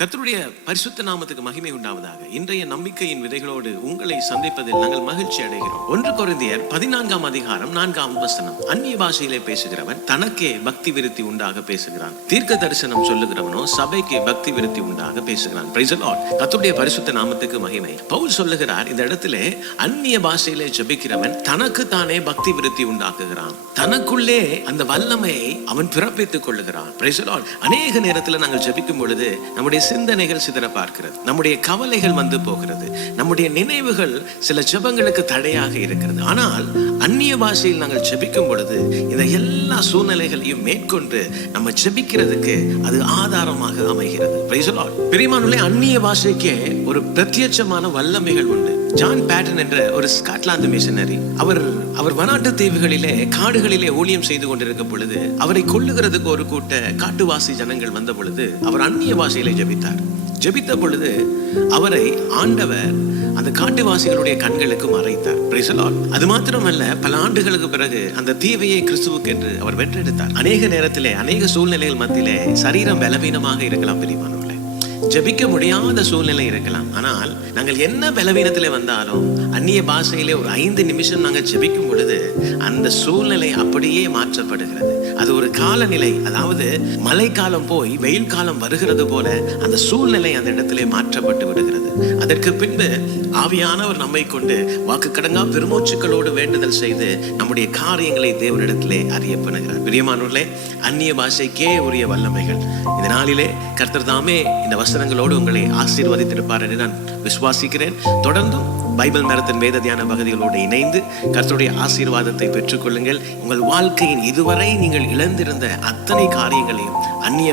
கர்த்தருடைய பரிசுத்த நாமத்துக்கு மகிமை உண்டாவதாக. இன்றைய நம்பிக்கையின் விதைகளோடு உங்களை சந்திப்பதில் நாங்கள் மகிழ்ச்சி அடைகிறோம். 1 கொரிந்தியர் 14 அதிகாரம் 4 வசனம். அந்நிய பாஷையிலே பேசுகிறவன் தனக்கே பக்தி விருத்தி உண்டாக பேசுகிறான், தீர்க்க தரிசனம் சொல்லுகிறவனோ சபைக்கு பக்தி விருத்தி உண்டாக பேசுகிறான். Praise the Lord. கர்த்தருடைய பரிசுத்த நாமத்துக்கு மகிமை. பவுல் சொல்லுகிறார் இந்த இடத்திலே, அந்நிய பாஷையிலே ஜெபிக்கிறவன் தனக்கு தானே பக்தி விருத்தி உண்டாக்குகிறான், தனக்குள்ளே அந்த வல்லமையை அவன் பிறப்பித்துக் கொள்ளுகிறான். Praise the Lord. அநேக நேரத்தில் நாங்கள் ஜெபிக்கும் பொழுது நம்முடைய சிந்தனைகள் சிதற பார்க்கிறது, நம்முடைய கவலைகள் வந்து போகிறது, நம்முடைய நினைவுகள் சில ஜெபங்களுக்கு தடையாக இருக்கிறது. ஆனால் அந்நிய பாஷையில் நாங்கள் ஜெபிக்கும் பொழுது இந்த எல்லா சூழ்நிலைகளையும் மேற்கொண்டு நம்ம ஜெபிக்கிறதுக்கு அது ஆதாரமாக அமைகிறது. Praise the Lord. பிரியமானவர்களே, அந்நிய பாஷைக்கே ஒரு பிரத்யட்சமான வல்லமைகள் உண்டு. ஜான் பேட்டன் என்ற ஒரு ஸ்காட்லாந்து மிஷனரி, அவர் வனாட்டு தீவுகளிலே காடுகளிலே ஊழியம் செய்து கொண்டிருக்கும் பொழுது அவரை கொல்லுகிறதுக்கு ஒரு கூட்ட காட்டுவாசி ஜனங்கள் வந்த பொழுது அவர் அந்நிய பாஷையிலே ஜெபித்தார். ஜெபித்த பொழுது அவரை ஆண்டவர் அந்த காட்டுவாசிகளுடைய கண்களுக்கு மறைத்தார். Praise the Lord. அது மாத்திரமல்ல, பல ஆண்டுகளுக்கு பிறகு அந்த தீவையை கிறிஸ்துவுக்கு என்று அவர் வென்றெடுத்தார். அநேக நேரத்திலே அநேக சூழ்நிலைகள் மத்தியிலே சரீரம் பலவீனமாக இருக்கலாம் பிரியமானவர்களே, ஜெபிக்க முடியாத சூழ்நிலை இருக்கலாம். ஆனால் நாங்கள் என்ன பலவீனத்திலே வந்தாலும் அந்நிய பாஷையிலே ஒரு 5 நிமிஷம் நாங்கள் ஜெபிக்கும் பொழுது அந்த சூழ்நிலை அப்படியே மாற்றப்படுகிறது. அது ஒரு காலநிலை, அதாவது மழைக்காலம் போய் வெயில் காலம் வருகிறது போல அந்த சூழ்நிலை அந்த இடத்திலே மாற்றப்பட்டு விடுகிறது. அதற்கு பின்பு ஆவியானவர் நம்மை கொண்டு வாக்கு கடங்கா பெருமூச்சுக்களோடு வேண்டுதல் செய்து நம்முடைய காரியங்களை தேவனிடத்திலே அறிய பண்ணுகிறார். பிரியமானவர்களே, அந்நிய பாஷைக்கே உரிய வல்லமைகள் இந்த நாளிலே கர்த்தர் தாமே இந்த வசனங்களோடு உங்களை ஆசீர்வதித்திருப்பார் என்று நான் விசுவாசிக்கிறேன். தொடர்ந்தும் பைபிள் மரத்தின் வேத தியான பகுதிகளோடு இணைந்து கர்த்தருடைய ஆசீர்வாதத்தை பெற்றுக்கொள்ளுங்கள். உங்கள் வாழ்க்கையின் இதுவரை நீங்கள் இழந்திருந்த அத்தனை காரியங்களையும் அந்நிய